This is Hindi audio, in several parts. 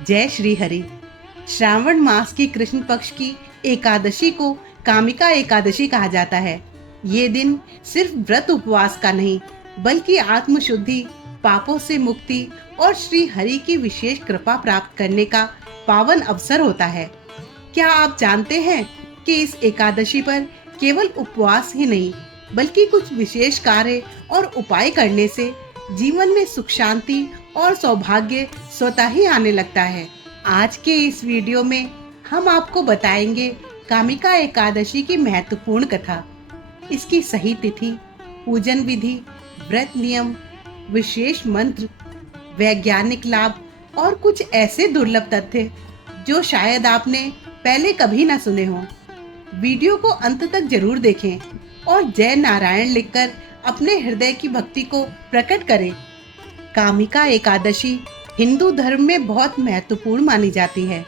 जय श्री हरि। श्रावण मास की कृष्ण पक्ष की एकादशी को कामिका एकादशी कहा जाता है। ये दिन सिर्फ व्रत उपवास का नहीं, बल्कि आत्मशुद्धि, पापों से मुक्ति और श्री हरि की विशेष कृपा प्राप्त करने का पावन अवसर होता है। क्या आप जानते हैं कि इस एकादशी पर केवल उपवास ही नहीं, बल्कि कुछ विशेष कार्य और उपाय करने से जीवन में सुख शांति और सौभाग्य स्वतः ही आने लगता है। आज के इस वीडियो में हम आपको बताएंगे कामिका एकादशी की महत्वपूर्ण कथा, इसकी सही तिथि, पूजन विधि, व्रत नियम, विशेष मंत्र, वैज्ञानिक लाभ और कुछ ऐसे दुर्लभ तथ्य जो शायद आपने पहले कभी ना सुने हों। वीडियो को अंत तक जरूर देखें और जय नारायण लिखकर अपने हृदय की भक्ति को प्रकट करें। कामिका एकादशी हिंदू धर्म में बहुत महत्वपूर्ण मानी जाती है।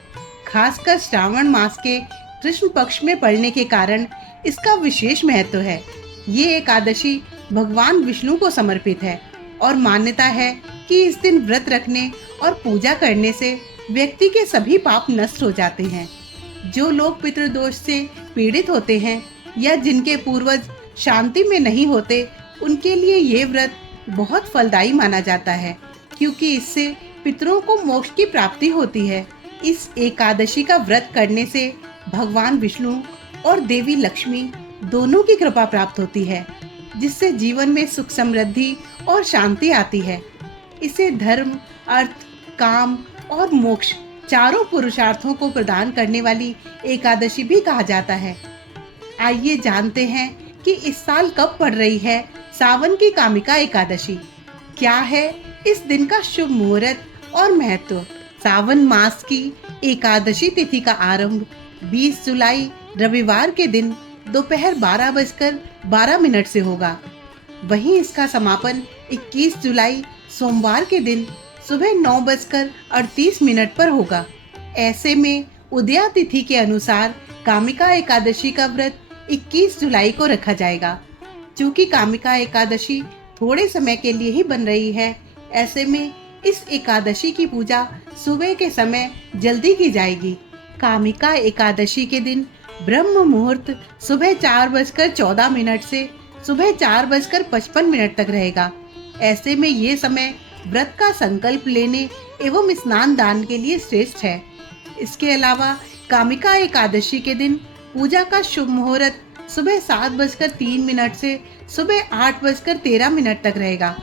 खासकर श्रावण मास के कृष्ण पक्ष में पड़ने के कारण इसका विशेष महत्व है। ये एकादशी भगवान विष्णु को समर्पित है और मान्यता है कि इस दिन व्रत रखने और पूजा करने से व्यक्ति के सभी पाप नष्ट हो जाते हैं। जो लोग पितृदोष से पीड़ित होते हैं या जिनके पूर्वज शांति में नहीं होते, उनके लिए ये व्रत बहुत फलदायी माना जाता है, क्योंकि इससे पितरों को मोक्ष की प्राप्ति होती है। इस एकादशी का व्रत करने से भगवान विष्णु और देवी लक्ष्मी दोनों की कृपा प्राप्त होती है, जिससे जीवन में सुख समृद्धि और शांति आती है। इसे धर्म, अर्थ, काम और मोक्ष चारों पुरुषार्थों को प्रदान करने वाली एकादशी भी कहा जाता है। आइए जानते हैं कि इस साल कब पड़ रही है सावन की कामिका एकादशी। क्या है इस दिन का शुभ मुहूर्त और महत्व। सावन मास की एकादशी तिथि का आरंभ 20 जुलाई रविवार के दिन दोपहर 12:12 से होगा। वहीं इसका समापन 21 जुलाई सोमवार के दिन सुबह 9:38 पर होगा। ऐसे में उदया तिथि के अनुसार कामिका एकादशी का व्रत 21 जुलाई को रखा जाएगा। चूंकि कामिका एकादशी थोड़े समय के लिए ही बन रही है, ऐसे में इस एकादशी की पूजा सुबह के समय जल्दी की जाएगी। कामिका एकादशी के दिन ब्रह्म मुहूर्त सुबह 4:14 से सुबह 4:55 तक रहेगा। ऐसे में ये समय व्रत का संकल्प लेने एवं स्नान दान के लिए श्रेष्ठ है। इसके अलावा कामिका एकादशी के दिन पूजा का शुभ मुहूर्त सुबह 7:03 से सुबह 8:13 तक रहेगा।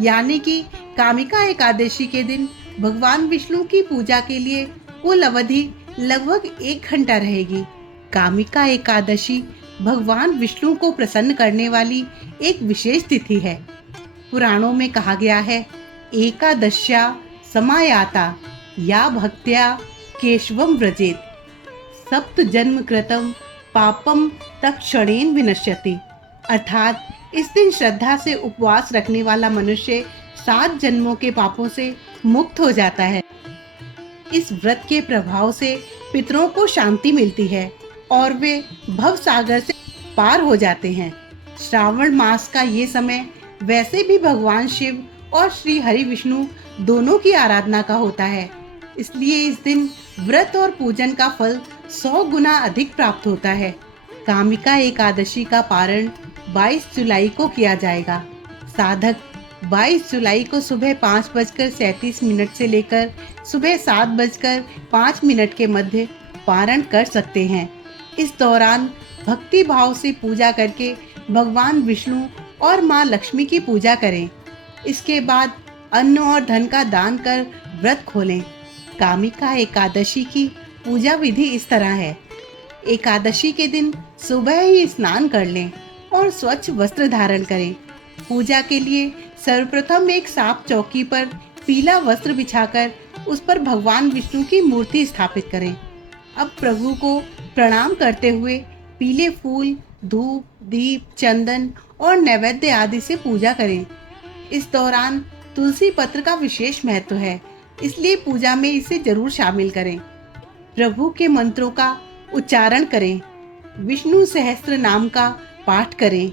यानी कि कामिका एकादशी के दिन भगवान विष्णु की पूजा के लिए कुल अवधि लगभग 1 घंटा रहेगी। कामिका एकादशी भगवान विष्णु को प्रसन्न करने वाली एक विशेष तिथि है। पुराणों में कहा गया है, एकादश्या समायाता या भक्त्या केशवम व्रजेत सप्त जन्म कृतम पापम तत्क्षणेन विनश्यति। अर्थात इस दिन श्रद्धा से उपवास रखने वाला मनुष्य 7 जन्मों के पापों से मुक्त हो जाता है। इस व्रत के प्रभाव से पितरों को शांति मिलती है और वे भव सागर से पार हो जाते हैं। श्रावण मास का ये समय वैसे भी भगवान शिव और श्री हरि विष्णु दोनों की आराधना का होता है, इसलिए इस दिन व्रत और पूजन का फल 100 गुना अधिक प्राप्त होता है। कामिका एकादशी का पारण 22 जुलाई को किया जाएगा। साधक 22 जुलाई को सुबह 5:37 से लेकर सुबह 7:05 के मध्य पारण कर सकते हैं। इस दौरान भक्ति भाव से पूजा करके भगवान विष्णु और माँ लक्ष्मी की पूजा करें। इसके बाद अन्न और धन का दान कर व्रत खोलें। कामिका एकादशी की पूजा विधि इस तरह है। एकादशी के दिन सुबह ही स्नान कर लें और स्वच्छ वस्त्र धारण करें। पूजा के लिए सर्वप्रथम एक साफ चौकी पर पीला वस्त्र बिछाकर उस पर भगवान विष्णु की मूर्ति स्थापित करें। अब प्रभु को प्रणाम करते हुए पीले फूल, धूप, दीप, चंदन और नैवेद्य आदि से पूजा करें। इस दौरान तुलसी पत्र का विशेष महत्व है, इसलिए पूजा में इसे जरूर शामिल करें। प्रभु के मंत्रों का उच्चारण करें। विष्णु सहस्त्र नाम का पाठ करें।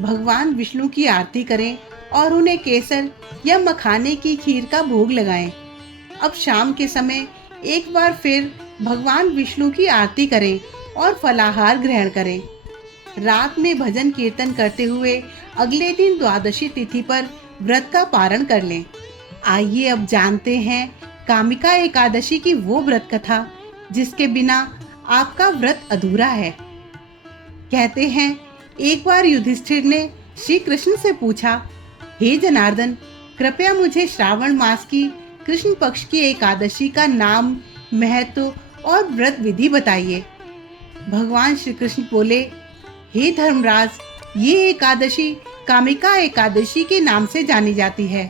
भगवान विष्णु की आरती करें और उन्हें केसर या मखाने की खीर का भोग लगाएं। अब शाम के समय एक बार फिर भगवान विष्णु की आरती करें और फलाहार ग्रहण करें। रात में भजन कीर्तन करते हुए अगले दिन द्वादशी तिथि पर व्रत का पारण कर लें। आइए अब जानते हैं कामिका एकादशी की वो व्रत कथा जिसके बिना आपका व्रत अधूरा है। कहते हैं एक बार युधिष्ठिर ने श्री कृष्ण से पूछा, हे जनार्दन, कृपया मुझे श्रावण मास की कृष्ण पक्ष की एकादशी का नाम, महत्व और व्रत विधि बताइए। भगवान श्री कृष्ण बोले, हे धर्मराज, ये एकादशी कामिका एकादशी के नाम से जानी जाती है।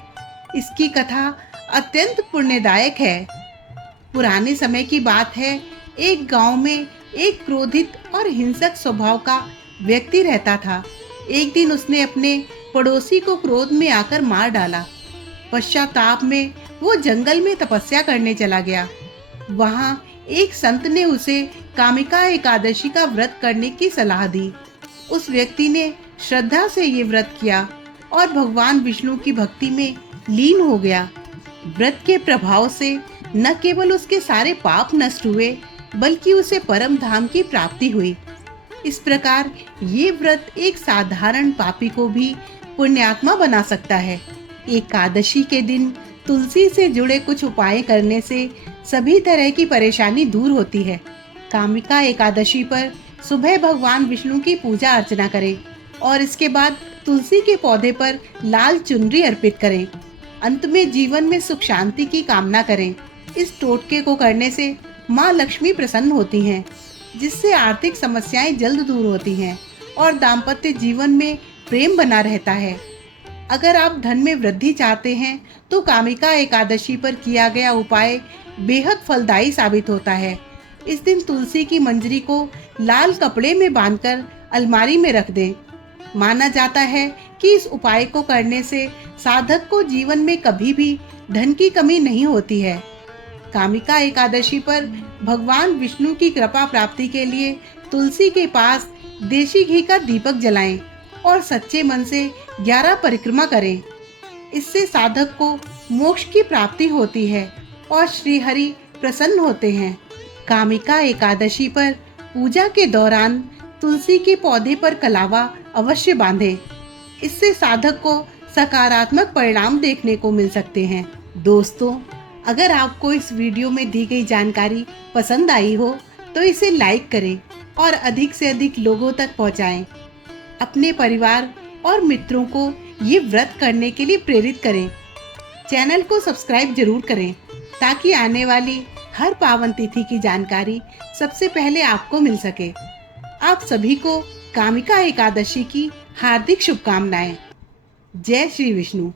इसकी कथा अत्यंत पुण्यदायक है। पुराने समय की बात है, एक गांव में एक क्रोधित और हिंसक स्वभाव का व्यक्ति रहता था। एक दिन उसने अपने पड़ोसी को क्रोध में आकर मार डाला। पश्चाताप में वो जंगल में तपस्या करने चला गया। वहां एक संत ने उसे कामिका एकादशी का व्रत करने की सलाह दी। उस व्यक्ति ने श्रद्धा से ये व्रत किया और भगवान विष्णु की भक्ति में लीन हो गया। व्रत के प्रभाव से न केवल उसके सारे पाप नष्ट हुए, बल्कि उसे परम धाम की प्राप्ति हुई। इस प्रकार ये व्रत एक साधारण पापी को भी पुण्यात्मा बना सकता है। एकादशी के दिन तुलसी से जुड़े कुछ उपाय करने से सभी तरह की परेशानी दूर होती है। कामिका एकादशी पर सुबह भगवान विष्णु की पूजा अर्चना करें और इसके बाद तुलसी के पौधे पर लाल चुनरी अर्पित करें। अंत में जीवन में सुख शांति की कामना करें। इस टोटके को करने से माँ लक्ष्मी प्रसन्न होती हैं, जिससे आर्थिक समस्याएं जल्द दूर होती हैं और दाम्पत्य जीवन में प्रेम बना रहता है। अगर आप धन में वृद्धि चाहते हैं तो कामिका एकादशी पर किया गया उपाय बेहद फलदायी साबित होता है। इस दिन तुलसी की मंजरी को लाल कपड़े में बांधकर अलमारी में रख दें। माना जाता है कि इस उपाय को करने से साधक को जीवन में कभी भी धन की कमी नहीं होती है। कामिका एकादशी पर भगवान विष्णु की कृपा प्राप्ति के लिए तुलसी के पास देशी घी का दीपक जलाएं और सच्चे मन से 11 परिक्रमा करें। इससे साधक को मोक्ष की प्राप्ति होती है और श्री हरि प्रसन्न होते हैं। कामिका एकादशी पर पूजा के दौरान तुलसी के पौधे पर कलावा अवश्य बांधें। इससे साधक को सकारात्मक परिणाम देखने को मिल सकते हैं। दोस्तों, अगर आपको इस वीडियो में दी गई जानकारी पसंद आई हो तो इसे लाइक करें और अधिक से अधिक लोगों तक पहुंचाएं। अपने परिवार और मित्रों को ये व्रत करने के लिए प्रेरित करें। चैनल को सब्सक्राइब जरूर करें ताकि आने वाली हर पावन तिथि की जानकारी सबसे पहले आपको मिल सके। आप सभी को कामिका एकादशी की हार्दिक शुभकामनाएं। जय श्री विष्णु।